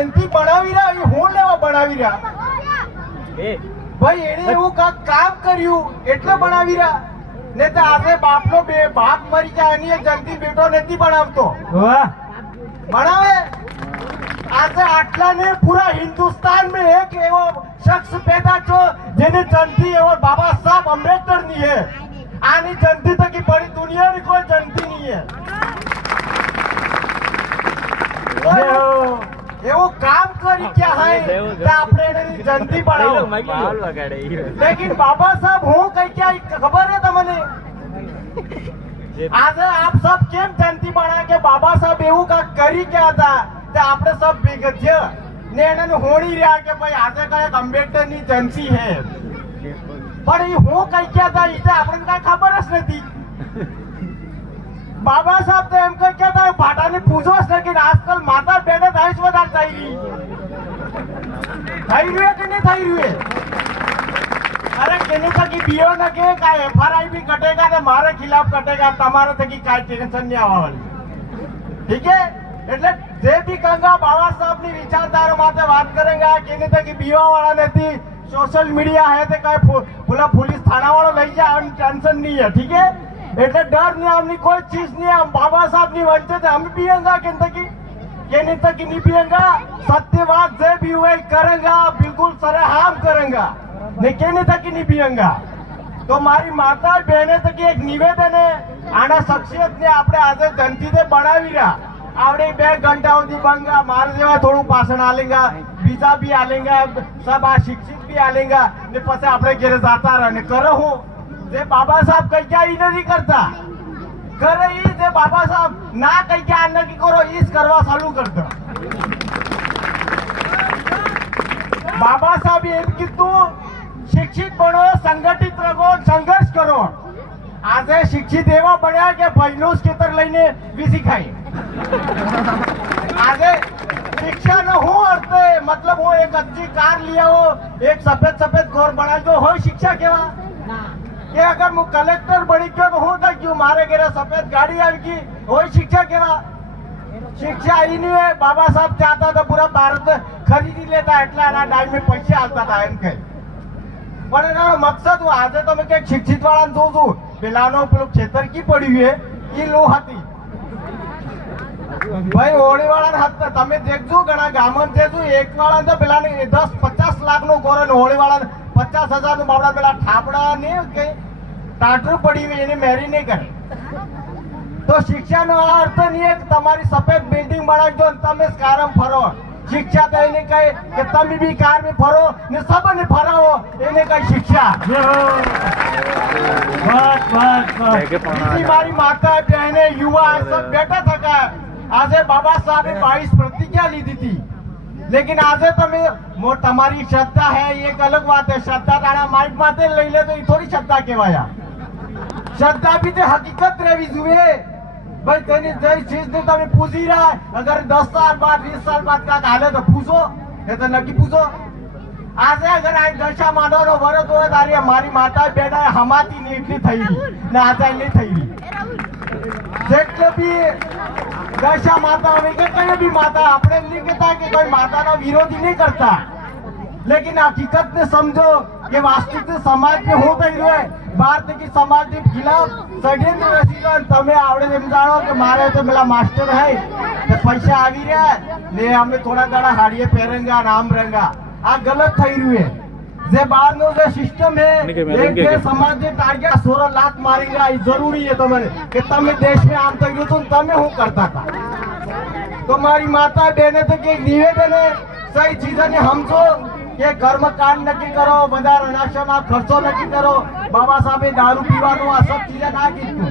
જયંતિ બનાવી રહ્યા એ હું લેવા બનાવી રહ્યા ભાઈ એને એવું કામ કર્યું એટલે બનાવી રહ્યા ને તો આજે બાપનો બે બાપ મરી જાય એની જયંતિ બેટો નથી બનાવતો બનાવે આજે આટલા ને પૂરા હિન્દુસ્તાન में एक એવો શખ્સ पैदा છો જેની જયંતિ એવો બાબા સાહેબ आंबेडकर ની है આની જયંતિ તકી बड़ी दुनिया ની કોઈ જયંતિ નહીં है એવો કામ કરી ક્યાં હૈ કે આપણે એની જયંતિ બનાવો લેકિન બાબા સાહેબ હું કઈ ક્યાં ખબર હે તમને આજે આપ સબ કેમ જયંતિ બનાવે કે બાબા સાહેબ એવું કાંક કરી ગયા હતા કે આપણે સબ ભેગા થયા ને એને હોળી રહ્યા કે ભાઈ આજે કઈક આંબેડકર ની જયંતિ હે પણ એ હું કઈ ગયા હતા એ આપણને કઈ ખબર જ નથી बाबा साहब तो एम क्या था भाटा ने पूछो लेकिन आजकल माता बेटे दाइश वधार चाहिए થઈ રહ્યું કે નહીં થઈ રહ્યું અરે કેની થકી બીઓ ન કે કા એફઆરઆઈ भी कटेगा ને મારે खिलाफ कटेगा તમારે થકી કાઈ ટેન્શન નહીં આવવાની ઠીક હે એટલે જે भी કંગા બાબા સાહેબ ની વિચારધારા માટે વાત કરેંગા કેની થકી બીઓ વાળા નથી સોશિयल मीडिया है तो કાઈ બોલા पुलिस थाना वालों લઈ જાય टेंशन नहीं है ठीक है એટલે ડર ને આમની કોઈ ચીજ નહીં આમ બાબા સાહેબ ની વંચે हम पियेंगा કેની તકી नहीं पियेंगा सत्य बात जे भी हुए करेंगा बिल्कुल सरेआम करेंगा ने केनी तकी नहीं पियेंगा तो मारी माता बहने तकी एक निवेदन है आना शख्सियत ने આપણે આજે જનતીને બનાવી રહ્યા આવડે 2 ઘંટા સુધી બંગા માર જેવા થોડું પાછણ આલેંગા બીજા भी आलेंगा सब आ शिक्षित भी आलेंगा ने પછી આપણે ઘરે જાતા રહે ને કરે હું જે બાબા સાહેબ કઈ ક્યાં ઈ નથી કરતા કરે ઈ જે બાબા સાહેબ ના કઈ ક્યાં નક્કી કરો ઈ જ કરવા ચાલુ કરતા બાબા સાહેબ એમ કીધું શિક્ષિત બનો સંગઠિત રહો સંઘર્ષ કરો આજે શિક્ષિત એવા બન્યા કે ભાઈનું ખેતર લઈને વીસી ખાય આજે शिक्षा न हो अर्थ मतलब वो एक अच्छी कार लिया हो एक सफेद घोर बना जो हो शिक्षा केवा कि अगर मु कलेक्टर बड़ी क्यों तो हो क्यों मारे गेरे सफेद गाड़ी आएगी वो शिक्षा केवा शिक्षा ही नहीं है बाबा साहब चाहता था पूरा भारत खरीदी लेता એટલા ના ટાઈમ में पैसे आता था એમ કે પણ એનો મકસદ આજે તમે કે શિક્ષિત વાળાને જોજો પેલાનો પેલો ખેતર કી પડ્યું છે એ લો હતી ભાઈ હોળી વાળા હાથ તમે દેખજો ઘણા ગામમાં દેજો એક વાળા તો પેલા 10-50 લાખ નો ગોરે હોળી વાળા 50,000 નો બાવડા પેલા ઠાપડા ને કે ટાટરું પડી હોય એને મેરી નહીં કરે તો શિક્ષાનો અર્થ નહીં એક તમારી સફેદ બિલ્ડિંગ બનાવજો તમે કારમ ફરો शिक्षा तो એને કહે કે તમે भी कार में फरो ने सबने फराओ એને કહે शिक्षा મારી માતા બહેને યુવા सब બેઠા થકા આજે બાબા સાહેબે 22 प्रतिज्ञा લીધી थी लेकिन આજે તમે તમારી શ્રદ્ધા है एक अलग बात है श्रद्धा તારા માઇક માથે લઈ લે તો એ થોડી શ્રદ્ધા કહેવાય श्रद्धा भी ते हकीकत રહેવી જોઈએ भाई तेनी जय चीज ने તમે પૂછી રહ્યા अगर 10 साल बाद 20 साल बाद का हाले तो पूछो ये तो नक्की पूछो આજે अगर આ દશા માનવનો વરત હોય તારી મારી માતા બેડા હમાતી ની એટલી થઈ ને આજે નહીં થઈ જેટલે भी दशा माता હવે કે કઈ भी माता આપણે નહીં કહેતા કે કોઈ માતાનો વિરોધી નહીં કરતા लेकिन हकीकत ने समझो कि वास्तविक समाज में हो થઈ રહ્યો भारत की समाज के खिलाफ षड्यंत्र रची તમે આવડે એમ જાણો કે મારે તો પેલા માસ્ટર है तो पैसा આવી રહ્યા ને અમે થોડા દાડા હાડીએ પહેરેંગા નામ રંગા આ ગલત થઈ રહ્યું है જે બહારનો જે સિસ્ટમ है એક બે સમાજ જે ટાર્ગેટ 16 લાખ મારેંગા એ જરૂરી है તમને કે તમે દેश में આમ થઈ ગયું તો તમે શું કરતા હતા तो મારી માતા બેને તો કે નિવેદન है सही चीजों ने समझो કે ઘરમાં કામ નક્કી કરો બધા રણાક્ષમાં ખર્ચો નક્કી કરો બાબા સાહેબે દારૂ પીવાનું આ સબ ચીજ ના કીધું